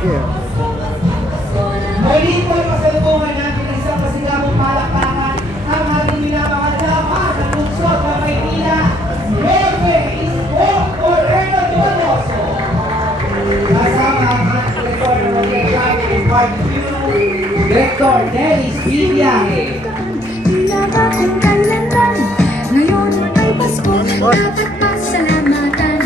Muli po ay pasalubungan natin ng isang masigabong palakpakan ang ating minamahalaman ng lungsod ng Maynila, Jorge Isko Moreno Donoso. Kasama ang ating rektor ng Mag-Examine and Party Bureau, Director Dennis Viviaje. Ngayon ay Pasko, dapat pasalamatan.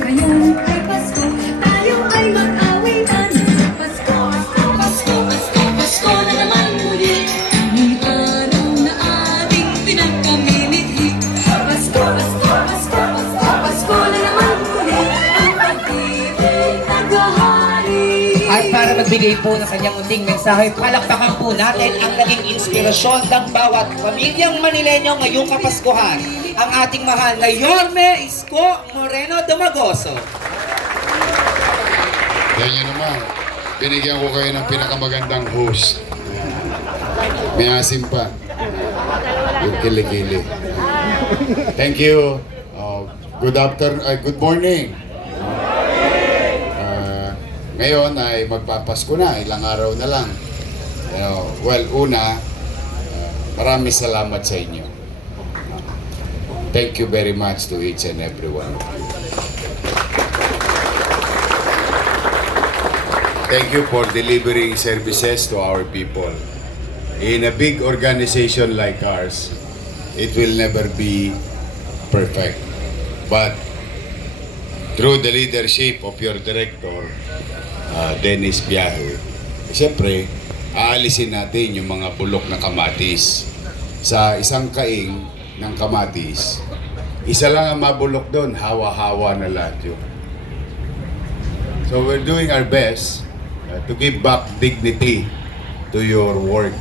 Ngayon ay Pasko, tayo ay mag-awitan. Pasko, Pasko, Pasko, Pasko, Pasko na naman muli. Ngayong araw na ating pinagkamimiti. Pasko, Pasko, Pasko, Pasko, Pasko na naman muli. Ang pag-ibig naghahari. At para magbigay po ng kanyang unting mensahe, palakpakan po natin ang naging inspirasyon ng bawat pamilyang Manileño ngayong Kapaskuhan, ang ating mahal na Jorge Isko Moreno Domagoso. Yan nyo naman, binigyan ko kayo ng pinakamagandang host. May asim pa. Yung kilikili. Thank you. Good morning. Ngayon ay magpapasko na, ilang araw na lang. Maraming salamat sa inyo. Thank you very much to each and every one of you. Thank you for delivering services to our people. In a big organization like ours, it will never be perfect. But through the leadership of your director, Dennis Viviaje, siyempre, aalisin natin yung mga bulok na kamatis. Sa isang kaing ng kamatis, isa lang ang mabulok doon, hawa-hawa na lahat yun. So we're doing our best to give back dignity to your work.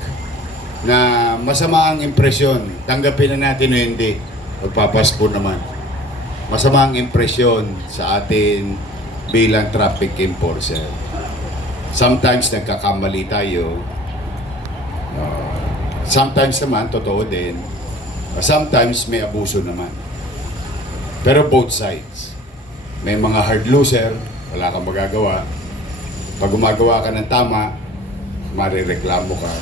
Na masama ang impresyon, tanggapin na natin o hindi, magpapasko naman. Masama ang impresyon sa atin bilang traffic enforcer. Sometimes nagkakamali tayo. Sometimes naman, totoo din. Sometimes may abuso naman. Pero both sides. May mga hard loser, wala kang magagawa. Pag gumagawa ka ng tama, marireklamo ka.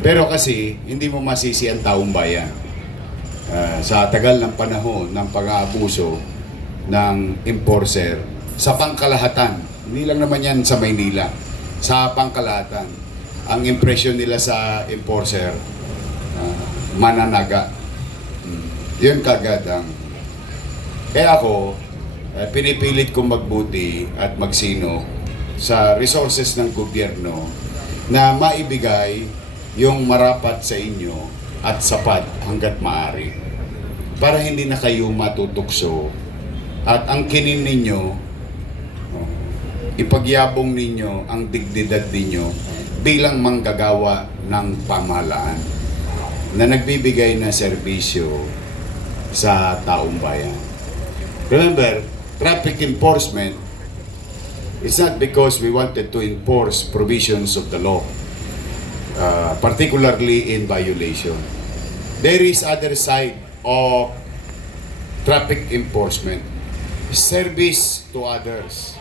Pero kasi, hindi mo masisi ang taong bayan. Sa tagal ng panahon ng pag-aabuso ng enforcer sa pangkalahatan, hindi lang naman yan sa Maynila, sa pangkalahatan, ang impression nila sa enforcer, mananaga. Yun kagad ang... Kaya ako, pinipilit kong magbuti at magsino sa resources ng gobyerno na maibigay yung marapat sa inyo at sapat hanggat maaari para hindi na kayo matutukso at ang kinin ninyo, ipagyabong ninyo ang dignidad ninyo bilang manggagawa ng pamahalaan na nagbibigay ng serbisyo sa taong bayan. Remember, traffic enforcement is not because we wanted to enforce provisions of the law, particularly in violation. There is other side of traffic enforcement, service to others.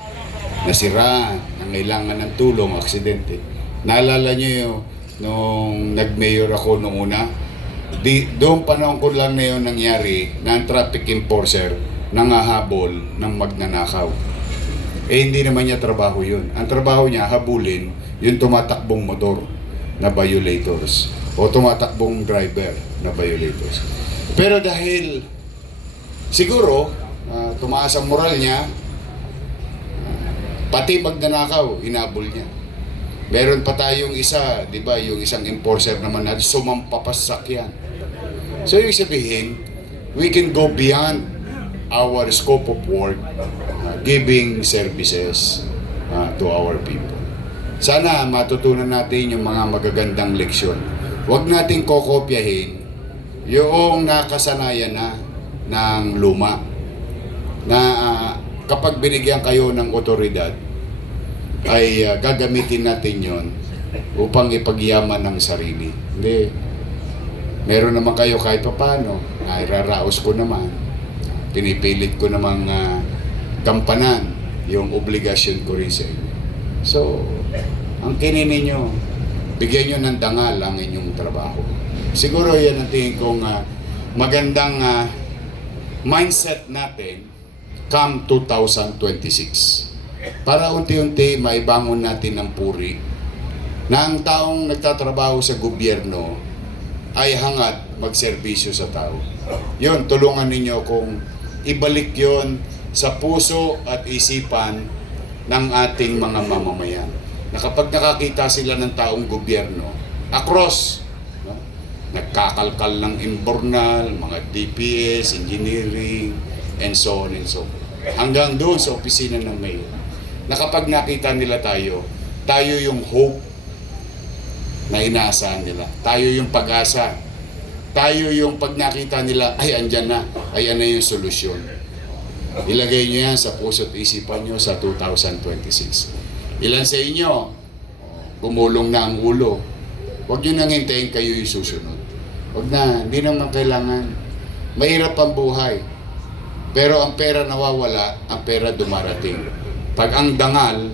Nasira, nangailangan ng tulong, aksidente. Naalala nyo yung nung nag-mayor ako nung una, doon panahon ko lang na yun nangyari na ang traffic enforcer nangahabol ng magnanakaw. Hindi naman niya trabaho yun. Ang trabaho niya, habulin yung tumatakbong motor na violators o tumatakbong driver na violators. Pero dahil siguro tumaas ang moral niya, pati magnanakaw, inabol niya. Meron pa tayong isa, di ba, yung isang enforcer naman natin, sumampapasakyan. So, yung sabihin, we can go beyond our scope of work, giving services to our people. Sana matutunan natin yung mga magagandang leksyon. Huwag nating kokopyahin yung nakasanayan na ng luma na kapag binigyan kayo ng otoridad, ay gagamitin natin yon upang ipagyaman ng sarili. Hindi. Meron naman kayo kahit pa paano, nairaraos ko naman. Pinipilit ko namang gampanan yung obligasyon ko rin sa inyo. So, ang kininin nyo, bigyan nyo ng dangal ang inyong trabaho. Siguro yan ang tingin kong magandang mindset natin come 2026. Para unti-unti maibangon natin ng puri na ang taong nagtatrabaho sa gobyerno ay hangad magserbisyo sa tao. Yun, tulungan ninyo kung ibalik yon sa puso at isipan ng ating mga mamamayan. Na kapag nakakita sila ng taong gobyerno, across, no? Nagkakalkal ng imbornal, mga DPS, engineering, and so on and so forth. Hanggang doon sa opisina ng mayor. Na kapag nakita nila tayo, tayo yung hope na inaasahan nila. Tayo yung pag-asa. Tayo yung pag nakita nila, ay andyan na, ay ano yung solusyon. Ilagay nyo yan sa puso't isipan nyo sa 2026. Ilan sa inyo, gumulong na ang ulo. Huwag nyo nang hintayin kayo yung susunod. Huwag na, hindi naman kailangan. Mahirap ang buhay. Pero ang pera nawawala, ang pera dumarating. Pag ang dangal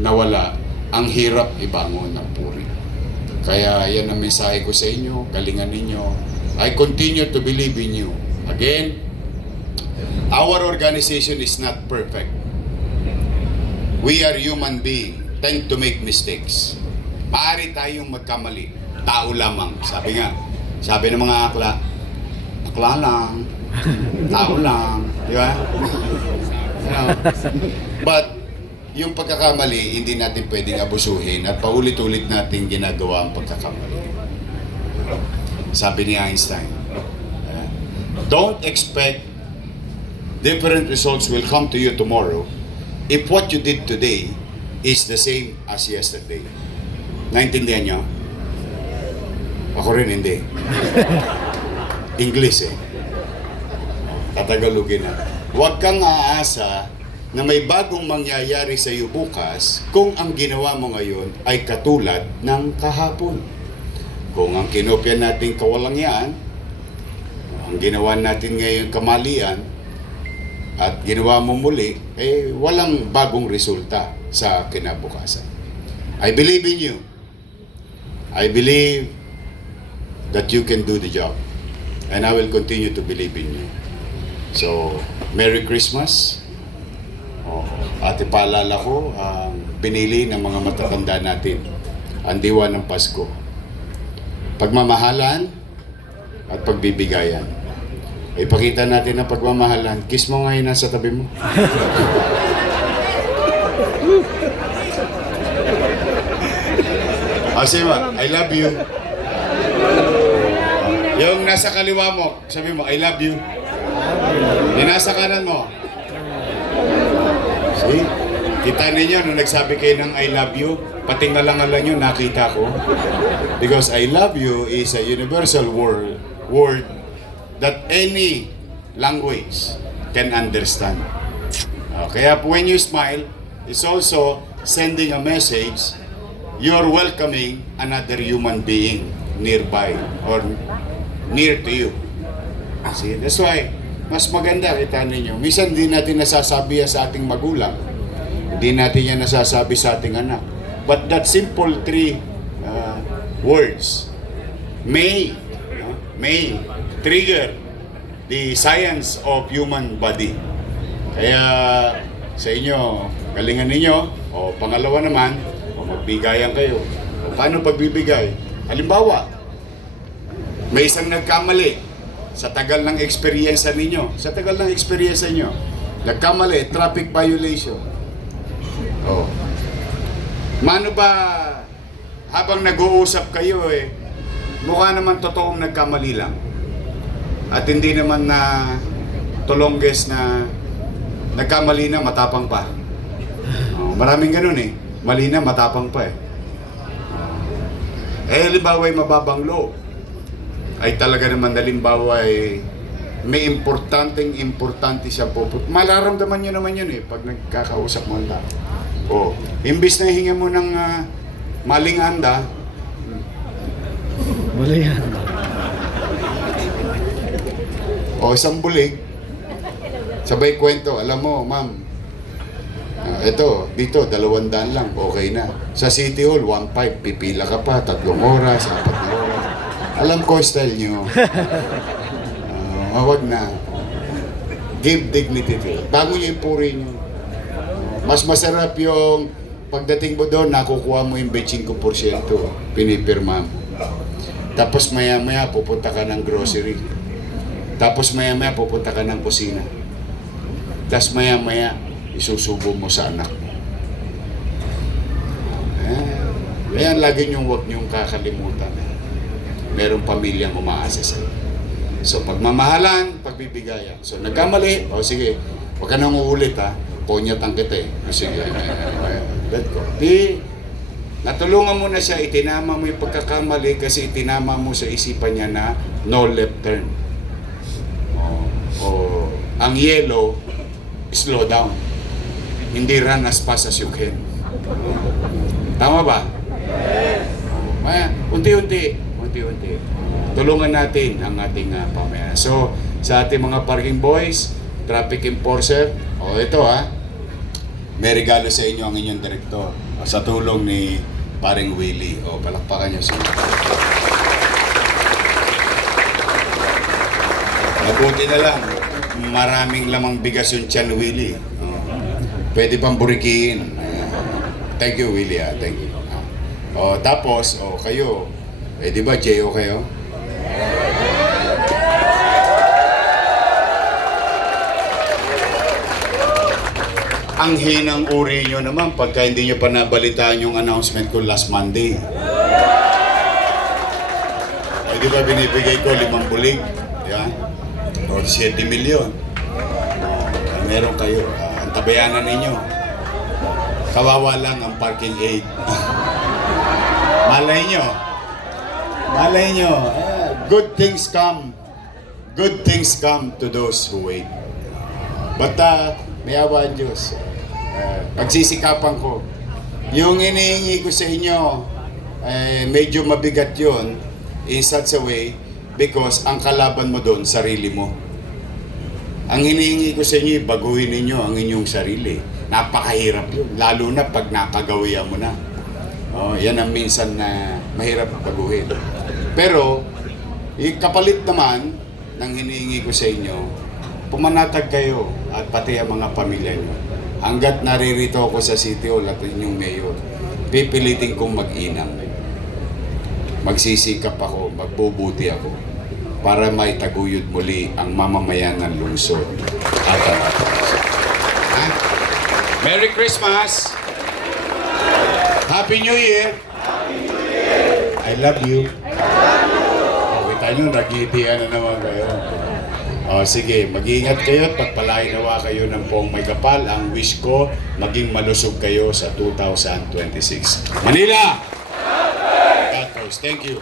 nawala, ang hirap ibangon ng puri. Kaya yan ang mensahe ko sa inyo, galingan ninyo. I continue to believe in you. Again, our organization is not perfect. We are human beings, tend to make mistakes. Maaari tayong magkamali. Tao lamang. Sabi ng mga akla, akla lang, tao lang, di ba? You know? But, yung pagkakamali, hindi natin pwedeng abusuhin at paulit-ulit natin ginagawa ang pagkakamali. Sabi ni Einstein, don't expect different results will come to you tomorrow if what you did today is the same as yesterday. Naintindihan nyo? Ako rin hindi. English eh. Tatagalogin na. Huwag kang aasa na may bagong mangyayari sa iyo bukas kung ang ginawa mo ngayon ay katulad ng kahapon. Kung ang kinopya natin kawalangyaan, ang ginawa natin ngayon kamalian, at ginawa mo muli, eh walang bagong resulta sa kinabukasan. I believe in you. I believe that you can do the job. And I will continue to believe in you. So, Merry Christmas. At ipaalala ko ang binili ng mga matatanda natin, ang diwa ng Pasko. Pagmamahalan at pagbibigayan. Ipakita natin ang pagmamahalan. Kiss mo ngayon nasa tabi mo. Sabi mo, I love you. Yung nasa kaliwa mo, sabi mo, I love you. Yung nasa kanan mo, see? Kita ninyo, nung nagsabi kayo ng I love you, pati ngalangalan nyo, nakita ko. Because I love you is a universal word that any language can understand. Kaya when you smile, it's also sending a message, you're welcoming another human being nearby or near to you. See, that's why, mas maganda kita ninyo. Minsan hindi natin nasasabi yan sa ating magulang. Hindi natin yan nasasabi sa ating anak. But that simple three words may trigger the science of human body. Kaya sa inyo, galingan ninyo. O pangalawa naman, o magbigayan kayo. O paano pagbibigay? Halimbawa, may isang nagkamali sa tagal ng experience ninyo. Sa tagal ng experience nyo, nagkamali, traffic violation. Oh. Mano ba, habang nag-uusap kayo mukha naman totoong nagkamali lang. At hindi naman na tulongges na nagkamali na, matapang pa. Oh, maraming ganun mali na, matapang pa halimbawa ay mababang loob. Ay talaga naman halimbawa may importante siyang puput. Malaramdaman nyo naman yun pag nagkakausap mo ang tao. Oh, imbis na hinga mo ng maling anda, o isang bulig, sabay kwento, alam mo, ma'am, Ito, dito, 200 lang, okay na. Sa City Hall, 1.5, pipila ka pa, 3 oras, 4 na oras. Alam ko style nyo. Wag na. Give dignity to it. Bago nyo yung puri nyo. Mas masarap yung pagdating mo doon, nakukuha mo yung 25%, pinipirma mo. Tapos maya-maya, pupunta ka ng grocery. Tapos maya-maya, pupunta ka ng kusina. Tapos maya-maya, isusubo mo sa anak mo. Ayan, lagi niyong huwag niyong kakalimutan. Merong pamilyang umaasa sa'yo. So, pagmamahalan, pagbibigayan. So, nagkamali, o sige, huwag ka nang uulit ha. Ponyatan kita eh. O sige, let go. Natulungan mo na siya, itinama mo yung pagkakamali kasi itinama mo sa isipan niya na no left turn. Ang yellow, slow down. Hindi run as fast as you can. Tama ba? Unti-unti. Tulungan natin ang ating pamayanan. So, sa ating mga parking boys, traffic enforcer, ito may regalo sa inyo ang inyong direktor sa tulong ni Paring Willie. Palakpakan niyo siya. Mabuti na lang, maraming lamang bigas yung tiyan ni Willie. Pwede pang burikiin. Thank you, Willie. Thank you. Tapos, kayo, di ba J.O. kayo? Ang hinang uri nyo naman pagka hindi nyo pa nabalitaan yung announcement ko last Monday. Di ba binibigay ko 5 bulig? Yan. O 7 milyon. Meron kayo. Ang tabayanan ninyo. Kawawa lang ang parking aid. Malay nyo. Good things come to those who wait. But may awa ang Diyos. Pagsisikapan ko. Yung inihingi ko sa inyo, medyo mabigat yun in such a way because ang kalaban mo doon, sarili mo. Ang hinihingi ko sa inyo, baguhin ninyo ang inyong sarili. Napakahirap yun. Lalo na pag nakagawian mo na. Yan ang minsan na mahirap baguhin. Pero, kapalit naman ng hinihingi ko sa inyo, pumanatag kayo at pati ang mga pamilya nyo. Hanggat naririto ako sa City Hall at inyong mayor, pipilitin kong mag-inang. Magsisikap ako, magbubuti ako para maitaguyod muli ang mamamayan ng lungsod at ang ating. Merry Christmas! Happy New Year! I love you! Kita nyo, nag-iitian na naman kayo. Sige, mag-iingat kayo at pagpalain nawa kayo ng poong may kapal. Ang wish ko, maging malusog kayo sa 2026. Manila! God first. Thank you.